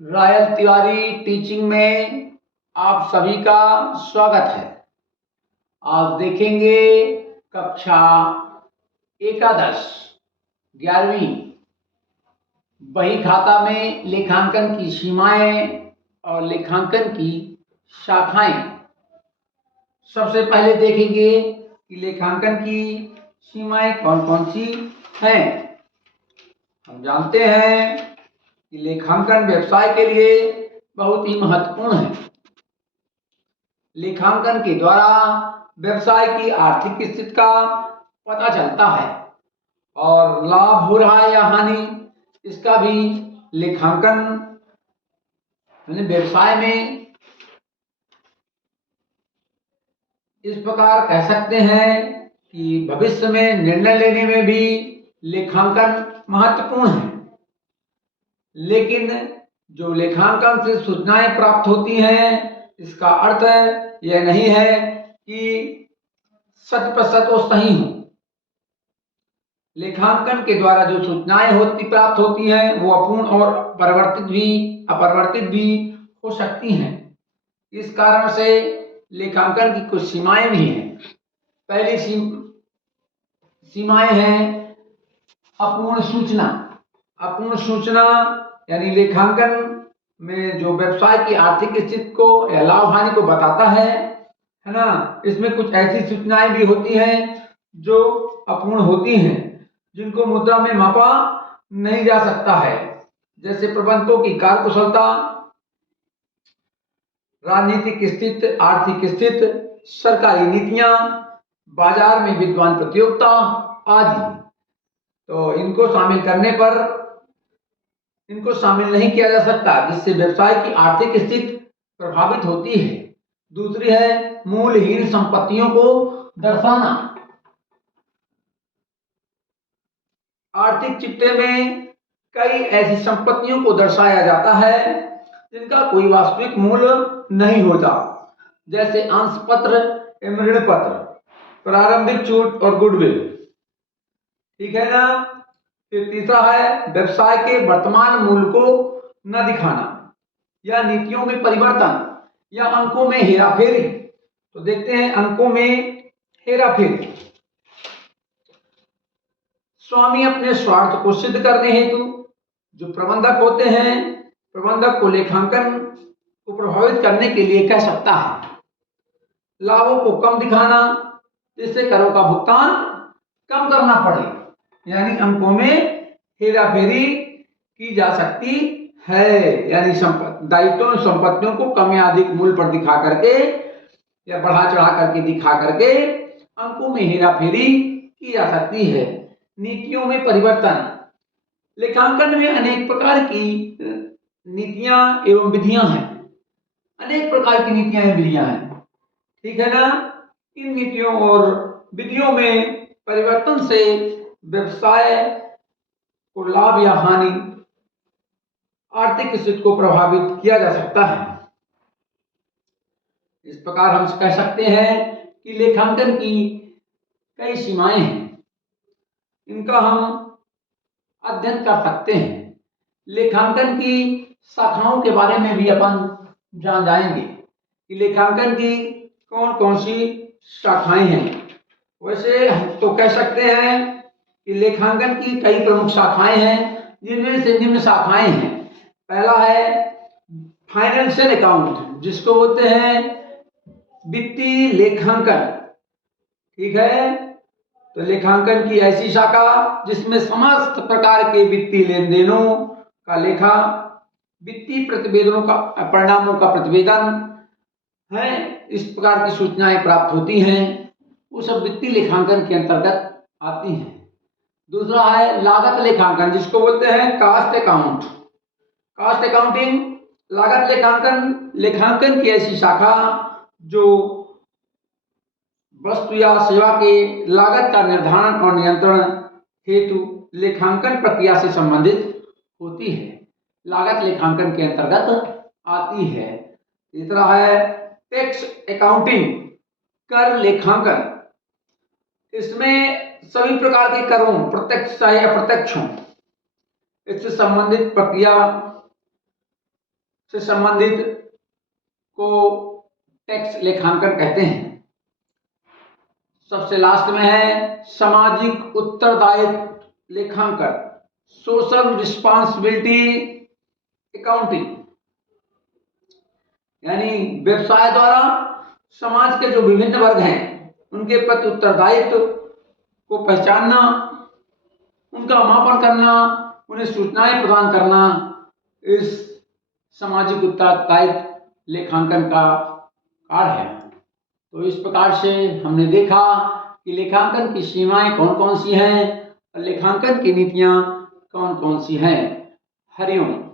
Royal Tiwari teaching में आप सभी का स्वागत है। आज देखेंगे कक्षा एकादश 11वीं बही खाता में लेखांकन की सीमाएं और लेखांकन की शाखाएं। सबसे पहले देखेंगे कि लेखांकन की सीमाएं कौन कौन सी हैं। हम जानते हैं कि लेखांकन व्यवसाय के लिए बहुत ही महत्वपूर्ण है। लेखांकन के द्वारा व्यवसाय की आर्थिक स्थिति का पता चलता है और लाभ हो रहा है या हानि इसका भी लेखांकन व्यवसाय में इस प्रकार कह सकते हैं कि भविष्य में निर्णय लेने में भी लेखांकन महत्वपूर्ण है। लेकिन जो लेखांकन से सूचनाएं प्राप्त होती हैं इसका अर्थ यह नहीं है कि 100% वो सही हो। लेखांकन के द्वारा जो सूचनाएं प्राप्त होती हैं वो अपूर्ण और अपरिवर्तित भी हो सकती हैं। इस कारण से लेखांकन की कुछ सीमाएं भी हैं। पहली सीमाएं हैं अपूर्ण सूचना। अपूर्ण सूचना यानी लेखांकन में जो व्यवसाय की आर्थिक स्थिति को या लाभ हानि को बताता है ना, इसमें कुछ ऐसी सूचनाएं भी होती हैं जो अपूर्ण होती हैं, जिनको मुद्रा में मापा नहीं जा सकता है, जैसे प्रबंधकों की कार्यकुशलता, राजनीतिक स्थिति, आर्थिक स्थिति, सरकारी नीतियां, बाजार में विद्वान प्रतियोगिता आदि। तो इनको शामिल नहीं किया जा सकता, जिससे व्यवसाय की आर्थिक स्थिति प्रभावित होती है। दूसरी है मूलहीन संपत्तियों को दर्शाना। आर्थिक चिट्ठे में कई ऐसी संपत्तियों को दर्शाया जाता है जिनका कोई वास्तविक मूल्य नहीं होता, जैसे अंश पत्र एवं ऋण पत्र, प्रारंभिक छूट और गुडविल। ठीक है ना। फिर तीसरा है व्यवसाय के वर्तमान मूल्य को न दिखाना या नीतियों में परिवर्तन या अंकों में हेराफेरी। तो देखते हैं अंकों में हेराफेरी। स्वामी अपने स्वार्थ को सिद्ध करने हेतु जो प्रबंधक होते हैं, प्रबंधक को लेखांकन को प्रभावित करने के लिए कह सकता है लाभों को कम दिखाना, जिससे करों का भुगतान कम करना पड़े, यानी अंकों में हेराफेरी की जा सकती है। यानी दायित्वों संपत्तियों को कम या अधिक मूल्य पर दिखा करके या बढ़ा चढ़ा करके दिखा करके अंकों में हेराफेरी की जा सकती है। नीतियों में परिवर्तन। लेखांकन में अनेक प्रकार की नीतियां एवं विधियां हैं। अनेक प्रकार की नीतियां एवं विधियां हैं। ठीक है ना। इन नीतियों और विधियों में परिवर्तन से व्यवसाय को लाभ या हानि, आर्थिक स्थिति को प्रभावित किया जा सकता है। इस प्रकार हम कह सकते हैं कि लेखांकन की कई सीमाएं हैं, इनका हम अध्ययन कर सकते हैं। लेखांकन की शाखाओं के बारे में भी अपन जान जाएंगे कि लेखांकन की कौन कौन सी शाखाएं हैं। वैसे हम तो कह सकते हैं कि लेखांकन की कई प्रमुख शाखाएं हैं, जिनमें से निम्न शाखाएं हैं। पहला है फाइनेंशियल अकाउंट, जिसको बोलते हैं वित्तीय लेखांकन। ठीक है। तो लेखांकन की ऐसी शाखा जिसमें समस्त प्रकार के वित्तीय लेन देनों का लेखा, वित्तीय प्रतिवेदनों का परिणामों का प्रतिवेदन है, इस प्रकार की सूचनाएं प्राप्त होती हैं, वो सब वित्तीय लेखांकन के अंतर्गत आती हैं। दूसरा है लागत लेखांकन, जिसको बोलते हैं कास्ट अकाउंट। कास्ट अकाउंटिंग लागत लेखांकन की ऐसी शाखा जो वस्तु या सेवा के लागत का निर्धारण और नियंत्रण हेतु लेखांकन प्रक्रिया से संबंधित होती है, लागत लेखांकन के अंतर्गत आती है। तीसरा है टैक्स अकाउंटिंग, कर लेखांकन। इसमें सभी प्रकार के करों, प्रत्यक्ष चाहे अप्रत्यक्ष हों, इससे संबंधित प्रक्रिया से संबंधित को टैक्स लेखांकन कहते हैं। सबसे लास्ट में है सामाजिक उत्तरदायित्व लेखांकन, सोशल रिस्पॉन्सिबिलिटी अकाउंटिंग, यानी व्यवसाय द्वारा समाज के जो विभिन्न वर्ग हैं उनके प्रति उत्तरदायित्व को पहचानना, उनका मापन करना, उन्हें सूचनाएं प्रदान करना, इस सामाजिक उत्तरदायित्व लेखांकन का कार्य है। तो इस प्रकार से हमने देखा कि लेखांकन की सीमाएं कौन कौन सी हैं और लेखांकन की नीतियां कौन कौन सी हैं। हरिओम।